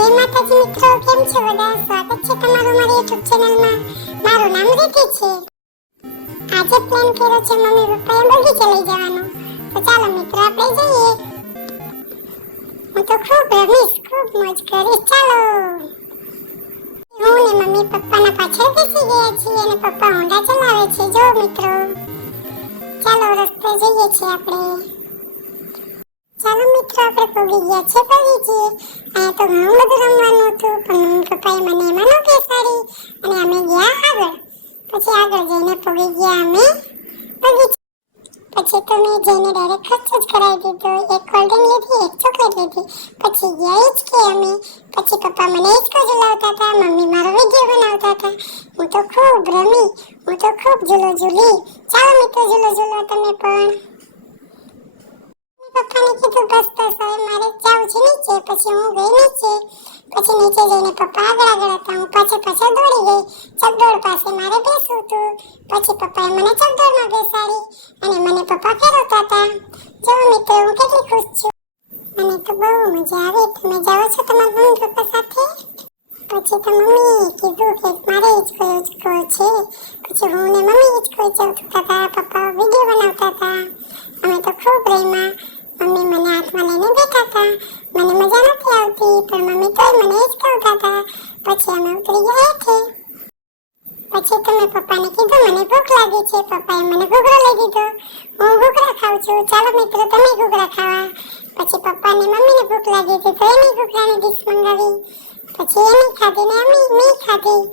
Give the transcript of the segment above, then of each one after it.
જય માતાજી મિત્રો, કેમ છો બધા? સ્વાગત છે તમારું મારી YouTube ચેનલમાં. મારું નામ રીતિ છે. આજે પ્લાન કર્યો છે મમ્મી પપ્પાએ બગીચે લઈ જવાનો. તો ચાલો મિત્રો આપણે જઈએ. હું તો ખૂબ રમીશ, ખૂબ મોજ કરીશ. ચાલો. હું ને મમ્મી પપ્પાના પાછળ બેસી ગયા છીએ અને પપ્પા હોન્ડા ચલાવે છે. જો મિત્રો, ચાલો રસ્તે જઈએ છીએ આપણે. ચાલો મિત્રો, આપણે પહોંચી ગયા છે બગીચે. અહીંયા તો ઘણું બધું રમવાનું હતું, પણ મમ્મી પપ્પાએ મને એમાં ન બેસાડી અને અમે ગયા આગળ. પછી આગળ જઈને પહોંચી ગયા અમે બગીચે. પછી તો મેં જઈને ડાયરેક્ટ ખર્ચો જ કરાવી દીધો. એક કોલ્ડ ડ્રિંક લીધી, એક ચોકલેટ લીધી. પછી ગયા હિંચકે અમે. પછી પપ્પા મને હિંચકો ઝુલાવતા હતા, મમ્મી મારો વિડીયો બનાવતા હતા. હું તો ખૂબ રમી, હું તો ખૂબ ઝૂલો ઝૂલી. ચાલો મિત્રો ઝૂલો ઝૂલો તમે પણ. પપ્પાને કીધું બસ બસ હવે મારે જાવું છે નીચે. પછી હું ગઈ નીચે. પછી નીચે જઈને પપ્પા આગળ આગળ હતા, હું પાછળ દોડી ગઈ. ચકડોળ પાસે મારે બેસવું હતું. પછી પપ્પાએ મને ચકડોળમાં બેસાડી અને મને પપ્પા ફેરવતા હતા. જો મિત્રો, હું કેટલી ખુશ છું. મને તો બહુ મજા આવી. તમે જાઓ છો તમારા મમ્મી પપ્પા સાથે? પછી તો મમ્મી કીધું કે મારે હિંચકો છે. પછી હું ને મમ્મી હિંચકો ચલાવતા હતા, પપ્પા વિડીયો બનાવતા હતા. અમે તો ખૂબ રમ્યા. મમ્મી મને હાથમાં લઈને બેઠા હતા. મને મજા નથી આવતી, પણ મમ્મી તોય મને હિંચકાવતા હતા. પછી અમે ઉતરી ગયા હેઠે. પછી તો મેં પપ્પાને કીધું મને ભૂખ લાગી છે. પપ્પાએ મને ઘૂઘરો લઈ દીધો. હું ઘૂઘરા ખાઉં છું. ચાલો મિત્રો તમે ઘૂઘરા ખાવા. પછી પપ્પાને મમ્મીને ભૂખ લાગી હતી તો એની ઘૂઘરાની ડીશ મંગાવી. પછી એની ખાધી ને મેં ખાધી.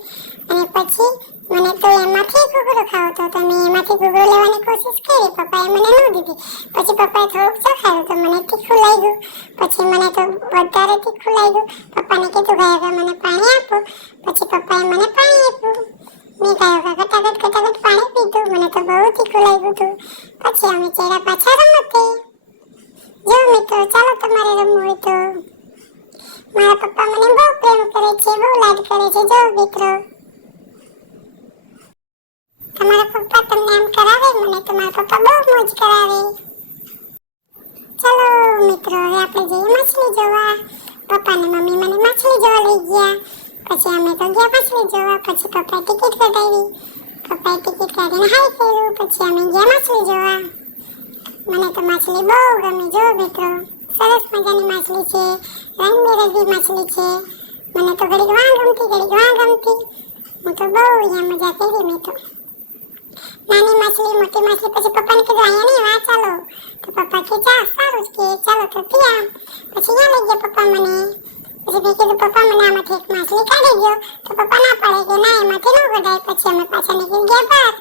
અને પછી મને તો એમાંથી ઘૂઘરો ખાવો તો મેં એમાંથી ઘૂઘરો લેવાની કોશિશ કરી. પપ્પાએ મને ન દીધી. પછી પપ્પાએ થોડુંક ચખાયું તો મને તીખું લાગ્યું. પછી મને તો વધારે તીખું લાગ્યું. પપ્પાને કીધું ગયા મને પાણી આપો. પછી પપ્પાએ મને પાણી આપ્યું. મેં ઘટાઘટ પાણી પીધું. મને તો બહુ તીખું લાગ્યું હતું. પછી અમે ચડ્યા પાછા રમતે. જો મિત્રો, ચાલો તમારે રમવું હોય તો. મારા પપ્પા મને બહુ પ્રેમ કરે છે, બહુ લાડ કરે છે. જો મિત્રો, તમારા પપ્પા તમને આમ કરાવે, મને તો મારા પપ્પા બહુ મોજ કરાવે. ચાલો મિત્રો, હવે આપણે જઈએ માછલી જોવા. પપ્પા ને મમ્મી મને માછલી જોવા લઈ ગયા. પછી અમે તો ગયા માછલી જોવા. પછી પપ્પાએ ટિકિટ કઢાવી. પપ્પાએ ટિકિટ કાઢીને હાઈ કર્યું. પછી અમે ગયા માછલી જોવા. મને તો માછલી બહુ ગમે. જો મિત્રો, સરસ મજાની માછલી છે, રંગબેરંગી માછલી છે. મને તો ઘડીક વાં ગમતી. હું તો બહુ અહીંયા મજા કરી. મેં તો નાની માછલી, મોટી માછલી. પછી પપ્પાને કીધું અહીંયા નહીં, વાં ચાલો. તો પપ્પા કે ચા સારું જ કે ચાલો તો ત્યાં. પછી ત્યાં લઈ ગયા પપ્પા મને. પછી મેં કીધું પપ્પા મને આમાંથી એક માછલી કાઢી દો. તો પપ્પા ના પાડે કે ના એમાંથી ન કઢાય. પછી અમે પાછા નીકળી ગયા બહાર.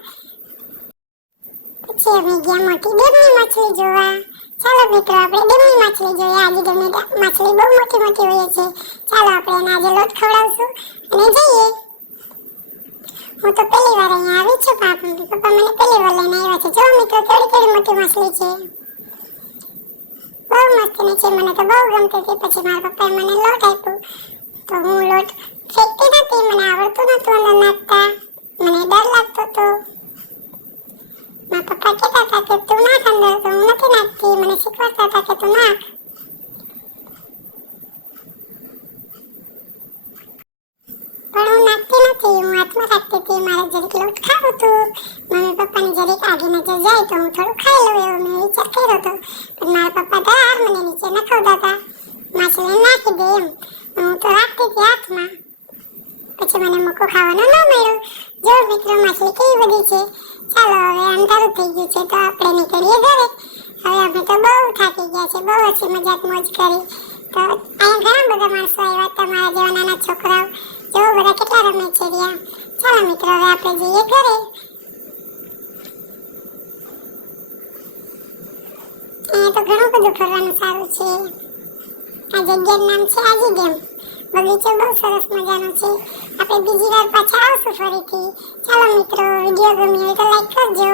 પછી અમે ગયા મોટી ડેમની માછલી જોવા. ચાલો મિત્રો, આપણે ડેમની માછલી જોઈએ. આજે ડેમની માછલી બહુ મોટી મોટી હોય છે. ચાલો આપણે એને આજે લોટ ખવડાવશું અને જઈએ. હું તો પહેલી વાર અહીંયા આવી છું. પપ્પા મને પહેલી વાર લઈને આવ્યા છે. જો મિત્રો, કેવી મોટી માછલી છે. બહુ મસ્તીની છે. મને તો બહુ ગમતી હતી. પછી મારા પપ્પાએ મને લોટ આપ્યું. તો હું લોટ ફેંકતી નથી. મને આવડતું નતું અંદર નાખતા. મને ડર લાગતો હતો. મારા પપ્પા કહેતા હતા કે તું નાખ અંદર. તો હું નથી નાખતી. મને શીખવાડતા હતા કે તું નાખ. પણ હું નાખતી નથી. હું હાથમાં રાખતી હતી. મારે જરીક લોટ ખાવું હતું. મમ્મી પપ્પાની જરીક આગી નજર જાય તો હું થોડું ખાઈ લઉં એવો મેં વિચાર કર્યો હતો. પણ મારા પપ્પા ધાર મને નીચે નખાવતા હતા. માછલી નાખી દે એમ. હું તો રાખતી હતી હાથમાં. પછી મને મોકો ખાવાનો ન મળ્યો. જો મિત્રો, માછલી કેવી બધી છે. ચાલો હવે અંધારું થઈ ગયું છે તો આપણે નીકળીએ ઘરે. હવે અમે તો બહુ થાકી ગયા છે. બહુ ઓછી મજાક મોજ કરી. તો અહીંયા ઘણા બધા માણસો આવ્યા. તમારા જેવા નાના છોકરાઓ જો બધા કેટલા રમે છે રહ્યા. ચાલો મિત્રો, હવે આપણે જઈએ ઘરે. અહીંયા તો ઘણું બધું ફરવાનું સારું છે. આ જગ્યાનું નામ છે આજી ડેમ. બગીચો બહુ સરસ મજાનો છે. આપણે બીજી વાર પાછા આવશું ફરીથી. ચાલો મિત્રો, વિડીયો ગમ્યો હોય તો લાઈક કરજો.